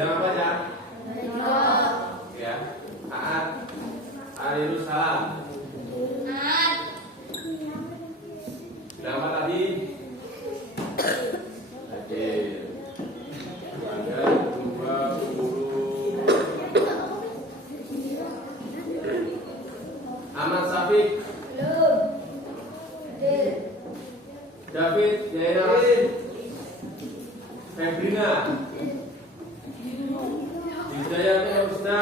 Sedang apa aja? Ya. Aat. Arirus salam. Sedang apa tadi? Hadir. Ada 2 guru. Ahmad Syafiq. David Jainal. Febrina. Hidayatul Husna.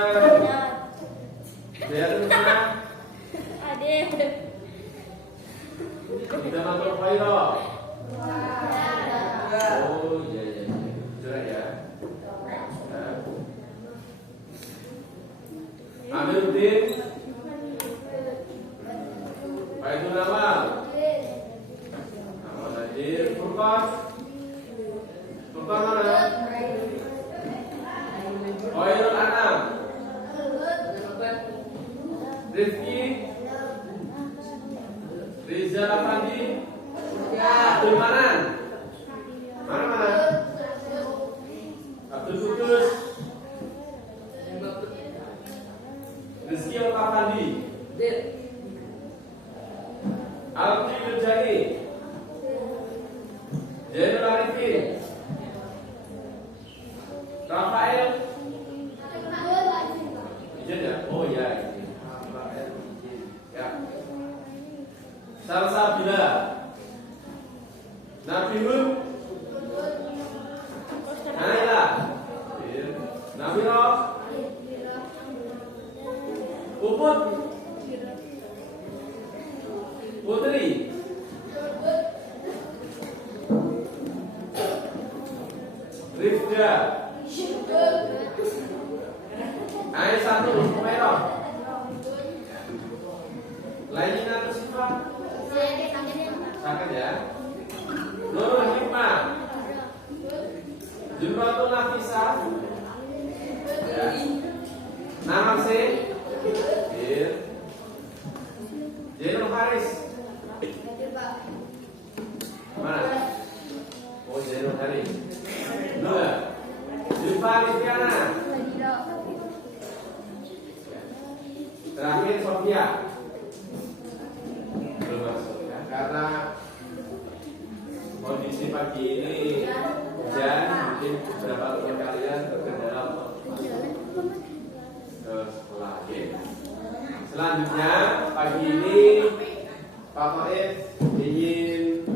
Hidayatul Husna. Hidamatul Khairah. Oh iya. Jelas ya. Amiruddin. Faizul Amal. Ahmad Nadir. Furqan. Furqan mana? Khairul Anam. Rizki. Riza Afandi. Abdul Manan. Mana? Abdul Kudus. Rizki Afandi. Alfi Berjani. Zainul Arifin. Rafael. Izin ya? Oh iya. Rafael izin. Ya. Salsabila. Nabiul. Naila. Nabila. Puput. Putri. Rifda. Aisyah Humairah. Lainnya atau sifat? Sakit ya. Nurul Hikmah. Jumratul Nafisah. Ya. Nama sih. Zainul Haris. Mana? Oh Zainul Haris. Dua. Zulfa Lifiana. Terakhir Sofia. Belum masuk ya. Karena kondisi pagi ini hujan, mungkin beberapa teman kalian terkendala ke sekolah. Selanjutnya pagi ini Pak Taif ingin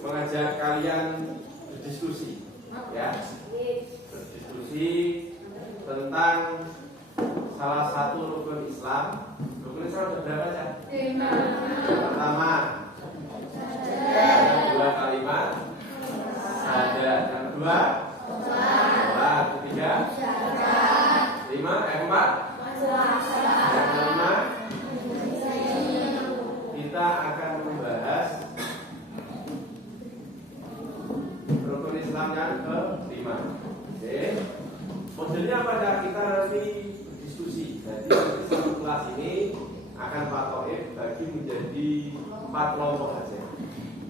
mengajak kalian berdiskusi, ya, berdiskusi tentang salah satu rukun Islam. Rukun Islam ada berapa aja? 5. Pertama, dua kalimat syahadat. Yang kedua, sholat. Ketiga, 4. Yang kelima, kita akan membahas rukun Islam yang ke-5. Oke. Modelnya pada kita nanti berdiskusi. Jadi satu kelas ini akan Pak Taif bagi menjadi 4 kelompok saja.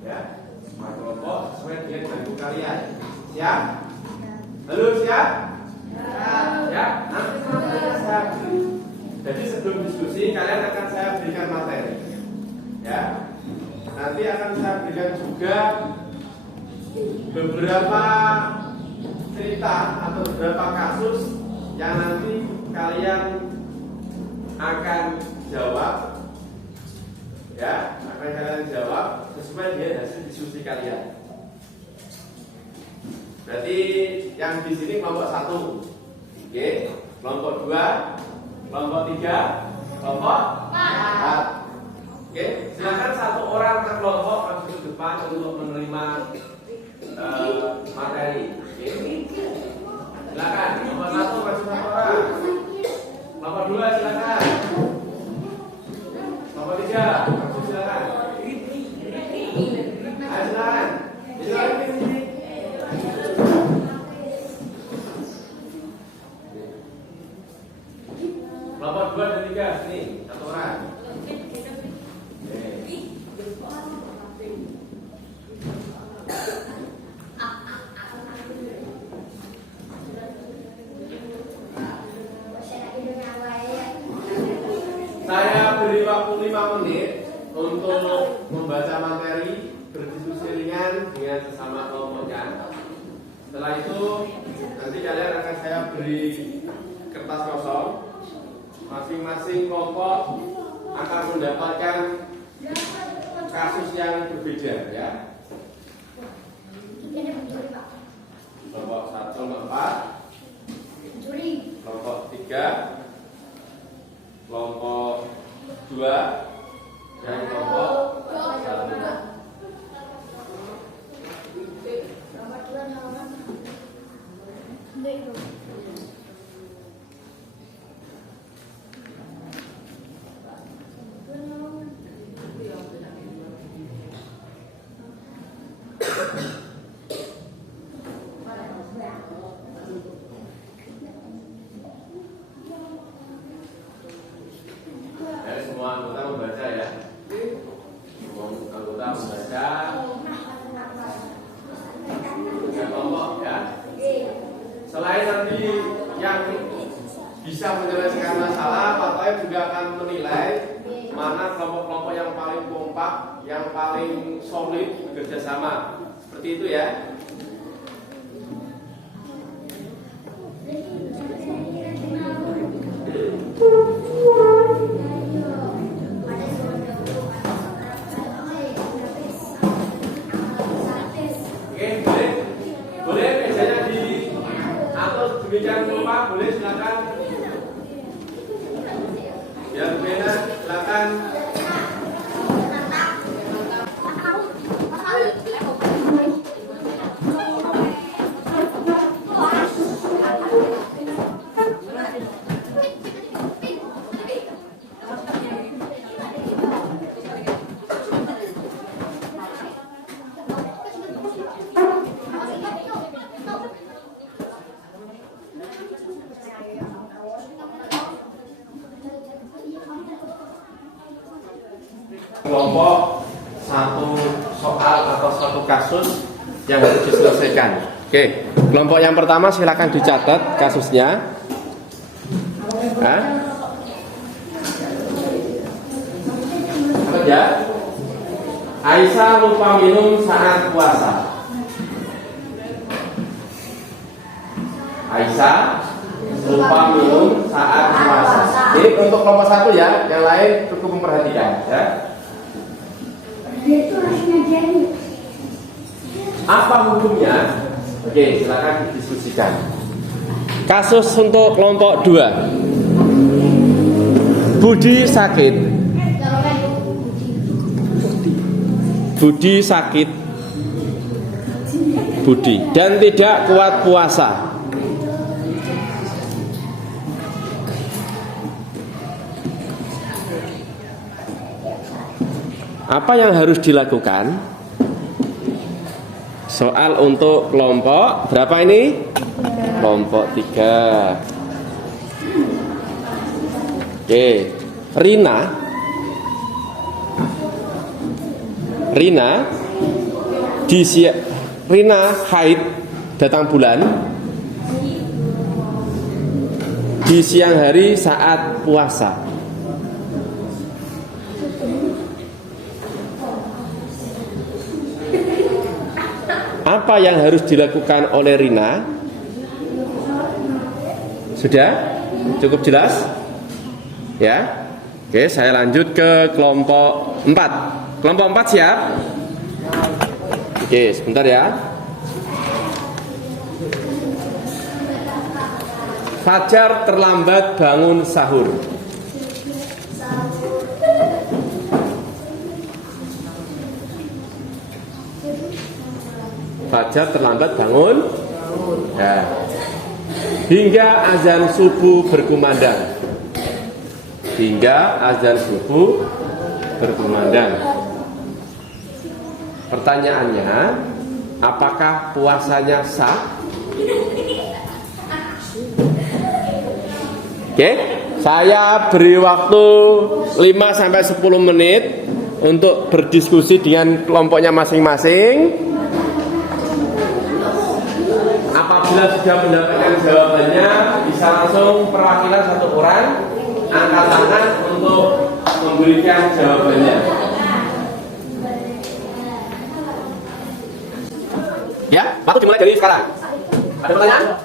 Ya, 4 kelompok sesuai dengan bangku kalian. Siap? Halo, siap? Ya, nanti materinya saya beri. Jadi sebelum diskusi kalian akan saya berikan materi. Ya, nanti akan saya berikan juga beberapa cerita atau beberapa kasus yang nanti kalian akan jawab. Ya, akan kalian jawab sesuai dengan hasil diskusi kalian. Berarti yang di sini kelompok 1, oke, kelompok 2, kelompok 3, kelompok 4. Oke, silakan satu orang per kelompok masuk ke depan untuk menerima materi. Oke, silakan. Kelompok 1 masuk 1 orang. Kelompok 2 silakan. Kelompok 3 masuk silakan. Ayo silakan. Silakan di sini. Kelompok 2 dan 3 sini, 1 orang. untuk membaca materi, berdiskusi ringan dengan sesama kelompoknya. Setelah itu nanti kalian akan saya beri kertas kosong. Masing-masing kelompok akan mendapatkan kasus yang berbeda ya. Kelompok 1, kelompok 4, kelompok 3, kelompok 2, dan kelompok 1. Semua anggota membaca ya. Semua anggota membaca. Kelompok ya. Selain nanti yang bisa menyelesaikan masalah, Pak Toib juga akan menilai mana kelompok-kelompok yang paling kompak, yang paling solid bekerja sama. Seperti itu ya. Demikian kompak, boleh silakan. Yang beda silakan. Kelompok satu soal atau satu kasus yang harus diselesaikan. Oke, kelompok yang pertama silakan dicatat kasusnya. Apa ya? Aisyah lupa minum saat puasa. Aisyah lupa minum saat puasa. Ini untuk kelompok satu ya, yang lain cukup memperhatikan ya. Apa hukumnya? Oke, silakan didiskusikan. Kasus untuk kelompok 2. Budi sakit. Budi sakit. Budi dan tidak kuat puasa. Apa yang harus dilakukan? Soal untuk kelompok berapa ini? Kelompok 3. Oke, Rina haid datang bulan di siang hari saat puasa. Apa yang harus dilakukan oleh Rina? Sudah? Cukup jelas? Ya? Oke, saya lanjut ke kelompok 4. Kelompok 4 siap? Oke, sebentar ya. Fajar terlambat bangun sahur. Fajar terlambat bangun ya. Hingga azan subuh berkumandang. Hingga azan subuh berkumandang. Pertanyaannya, apakah puasanya sah? Oke, saya beri waktu 5-10 menit untuk berdiskusi dengan kelompoknya masing-masing. Apabila sudah mendapatkan jawabannya, bisa langsung perwakilan satu orang angkat tangan untuk memberikan jawabannya. Waktu dimulai dari sekarang. Ada pertanyaan?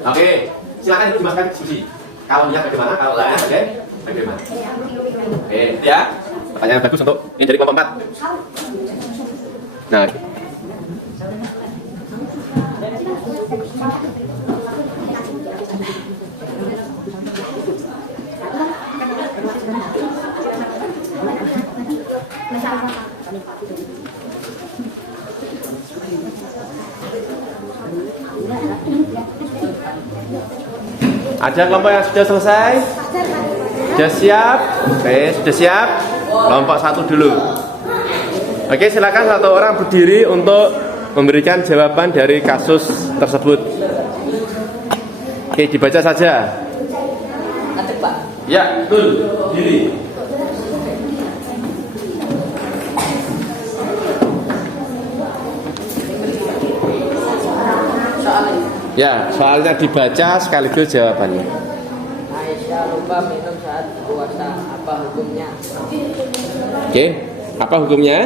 Oke, silakan dulu dimasukkan diskusi. Kalau niat bagaimana, kalau lain bagaimana? Oke, ya. Pertanyaan bagus untuk ini dari kelompok 4. Nah, ada kelompok yang sudah selesai? Sudah siap? Oke, sudah siap? Kelompok 1 dulu. Oke, silakan satu orang berdiri untuk memberikan jawaban dari kasus tersebut. Oke, dibaca saja. Ya, betul. Berdiri. Ya, soalnya dibaca sekaligus jawabannya. Aisyah lupa minum saat puasa, apa hukumnya? Oke, apa hukumnya?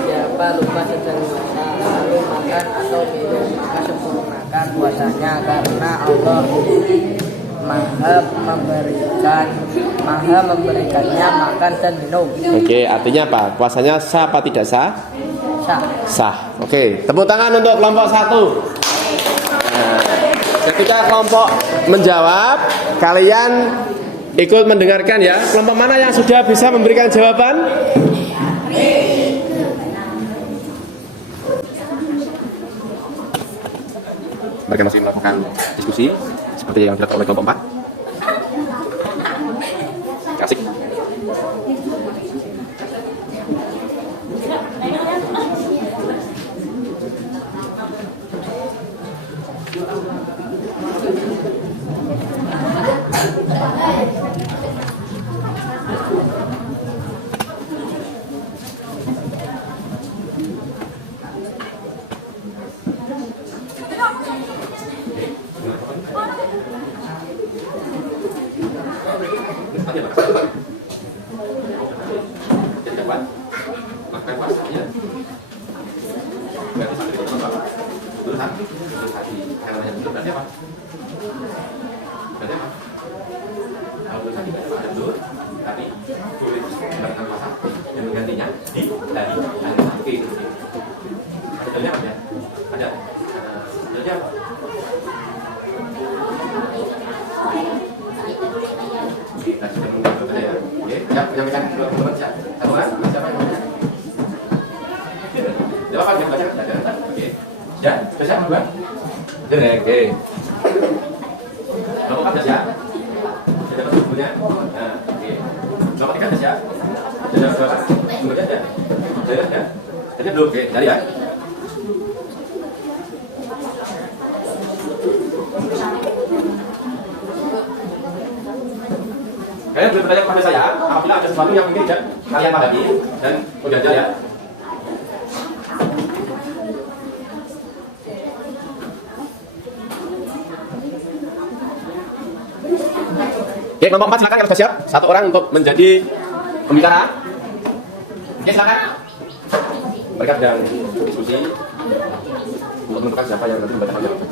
Siapa lupa sedang puasa lalu makan atau minum, maka sempurnakan puasanya karena Allah maha memberikannya makan dan minum. Oke, artinya apa? Puasanya sah apa tidak sah? Sah. Sah. Oke, tepuk tangan untuk kelompok 1. Nah, ketika kelompok menjawab, kalian ikut mendengarkan ya. Kelompok mana yang sudah bisa memberikan jawaban? Mereka masih melakukan diskusi seperti yang dilakukan oleh kelompok 4. Asik. Oke. Nomor 14 ya. Sudah dapat bukunya? Nah, oke. Nomor 13 ya. Sudah dapat sumbernya ya? Sudah ya? Jadi belum, oke, cari ya. Kalian boleh bertanya kepada saya apabila ada sesuatu yang mungkin tidak kalian pahami dan mudah aja ya. Oke, kelompok 4 silakan yang sudah siap. Satu orang untuk menjadi pembicara. Oke, silakan. Mereka sedang diskusi untuk menentukan siapa yang nanti membacakan jawaban.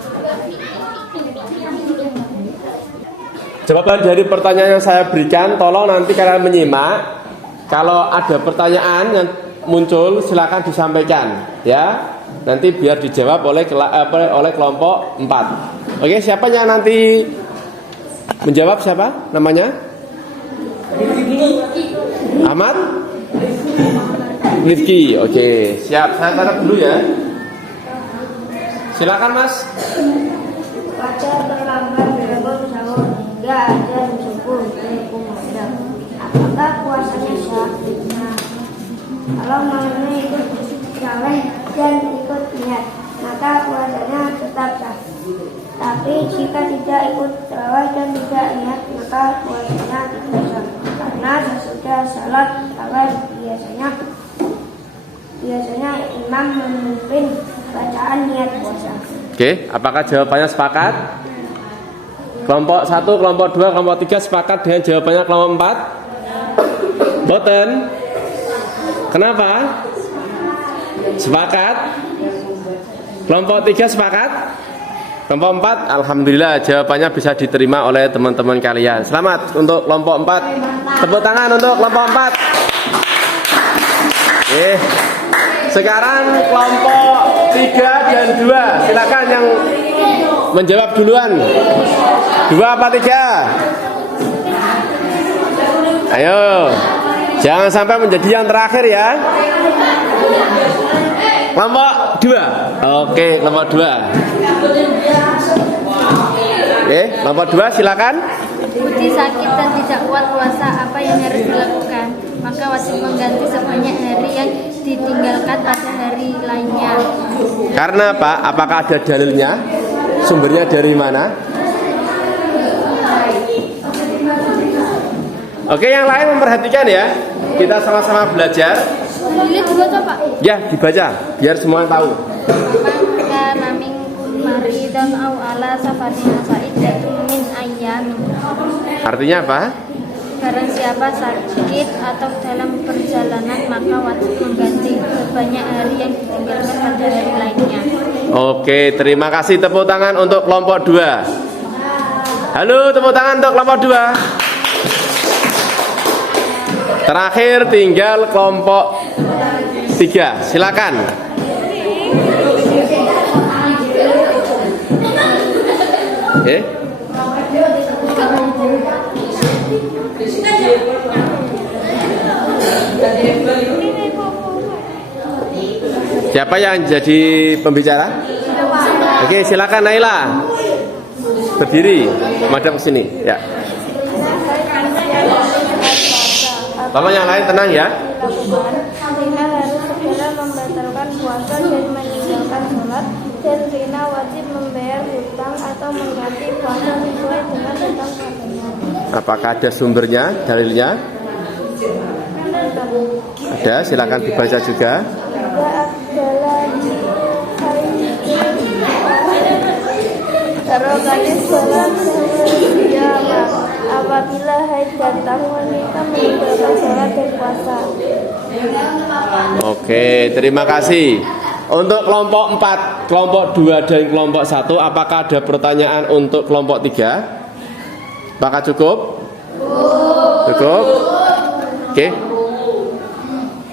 Jawaban dari pertanyaan yang saya berikan, tolong nanti kalian menyimak. Kalau ada pertanyaan yang muncul, silakan disampaikan, ya. Nanti biar dijawab oleh kelompok 4. Oke, siapa yang nanti menjawab, siapa namanya? Ahmad? Rifki. Oke, siap. Saya tanda dulu ya. Silakan, Mas. Wajar terlambat bangun sahur hingga azan subuh berkumandang. Apakah puasanya sah? Nah, kalau maunya ikut terawih dan ikut niat, maka puasanya tetap sah. Tapi jika tidak ikut terawih dan tidak niat, maka puasanya tidak sah. Karena sesudah salat terawih biasanya imam memimpin bacaan niat puasa. Oke, apakah jawabannya sepakat? Kelompok 1, kelompok 2, kelompok 3 sepakat dengan jawabannya kelompok 4? Boten? Kenapa? Sepakat? Kelompok 3 sepakat? Kelompok 4? Alhamdulillah jawabannya bisa diterima oleh teman-teman kalian. Selamat untuk kelompok 4. Tepuk tangan untuk kelompok 4. Sekarang kelompok 3 dan 2. Silakan yang menjawab duluan. 2 apa 3? Ayo. Jangan sampai menjadi yang terakhir ya. Kelompok 2. Oke, kelompok 2. Kelompok 2 silakan. Uji sakit dan tidak kuat puasa, apa yang harus dilakukan? Maka wajib mengganti sebanyak hari yang ditinggalkan pada hari lainnya. Karena apa? Apakah ada dalilnya? Sumbernya dari mana? Oke, yang lain memperhatikan ya. Kita sama-sama belajar. Ini dibaca Pak. Ya, dibaca biar semua tahu. Maka naming maridon au ala safarin faidatun min ayyamin. Artinya apa? Barang siapa sakit atau dalam perjalanan maka wajib mengganti sebanyak hari yang ditinggalkan pada hari lainnya. Oke, terima kasih. Tepuk tangan untuk kelompok 2. Halo, tepuk tangan untuk kelompok 2. Terakhir tinggal kelompok 3. Silakan. Siapa yang jadi pembicara? Oke, silakan Naila. Berdiri, madam ke sini, ya. Bapak yang lain tenang ya. Zina harus segera membatalkan puasa dan meninggalkan sholat, dan zina wajib membayar hutang atau mengganti puasa sesuai dengan hutang padanya. Apakah ada sumbernya, dalilnya? Ada, silakan dibaca juga. Terokali sholat apabila haid datang wanita meninggalkan sholat dan puasa. Oke, terima kasih. Untuk kelompok 4, kelompok 2 dan kelompok 1, apakah ada pertanyaan untuk kelompok 3? Apakah cukup? Cukup? Oke.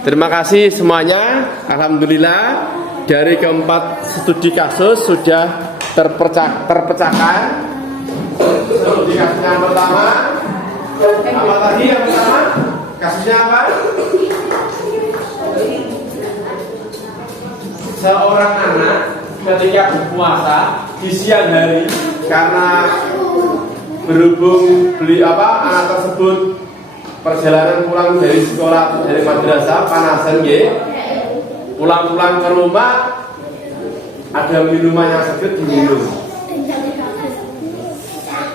Terima kasih semuanya. Alhamdulillah dari keempat studi kasus sudah terpecahkan. Studi kasus yang pertama apa tadi yang pertama? Kasusnya apa? Seorang anak ketika berpuasa di siang hari karena berhubung anak tersebut perjalanan pulang dari sekolah dari madrasah panasan pulang ke rumah ada minuman yang seger diminum.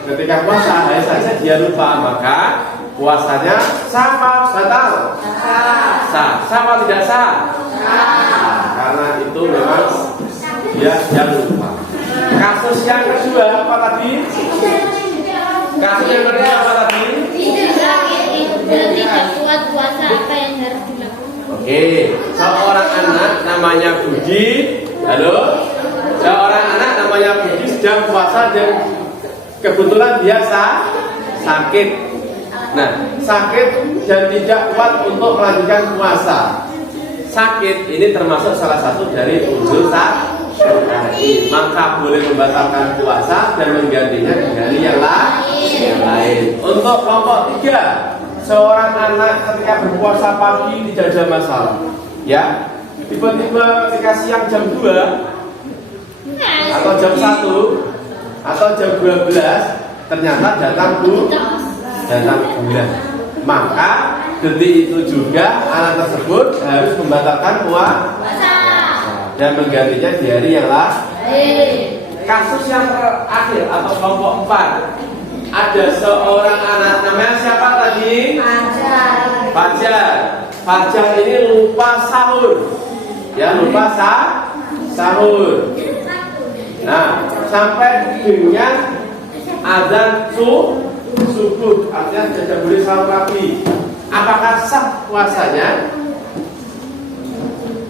Ketika puasa hanya saja dia lupa, maka puasanya sah apa batal? Sah. Sah apa tidak sah? Karena itu memang dia lupa. Kasus yang kedua apa tadi? Kasus yang kedua apa tadi? Tidak kuat puasa, apa yang harus dilakukan? Oke, seorang anak namanya Budi. Halo, seorang anak namanya Budi sedang puasa dan kebetulan dia sakit. Nah, sakit dan tidak kuat untuk melanjutkan puasa. Sakit ini termasuk salah satu dari uzur syar'i, maka boleh membatalkan puasa dan menggantinya di hari yang lain. Untuk kelompok 3, seorang anak ketika berpuasa pagi tidak ada masalah, ya. Tiba-tiba ketika siang jam 2 atau jam 1 atau jam 12 ternyata datang bulan, maka detik itu juga anak tersebut harus membatalkan puasa dan menggantinya di hari yang lain. Kasus yang terakhir atau kelompok 4, ada seorang anak namanya siapa tadi? Fajar ini lupa sahur, ya, lupa sahur. Nah, sampai dengan azan subuh, artinya tidak boleh salat lagi. Apakah sah puasanya?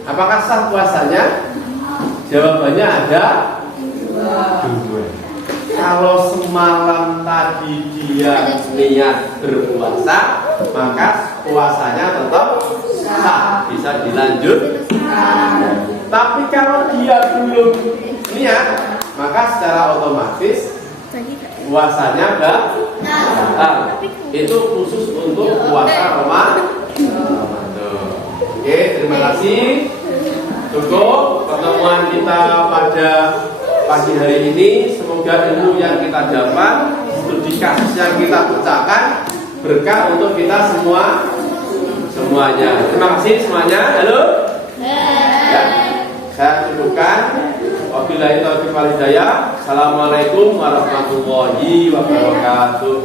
Apakah sah puasanya? Jawabannya ada dua. Kalau semalam tadi dia niat berpuasa, maka puasanya tetap sah, bisa dilanjut. Tapi kalau dia belum niat, maka secara otomatis puasanya batal. Itu khusus untuk puasa Ramadan. Oke, terima kasih. Cukup pertemuan kita pada pagi hari ini. Semoga ilmu yang kita dapat, studi kasus yang kita pecahkan berkah untuk kita semuanya. Terima kasih semuanya. Halo. Ya, saya cukupkan. Wabillahi taufiq wal hidayah. Assalamualaikum warahmatullahi wabarakatuh.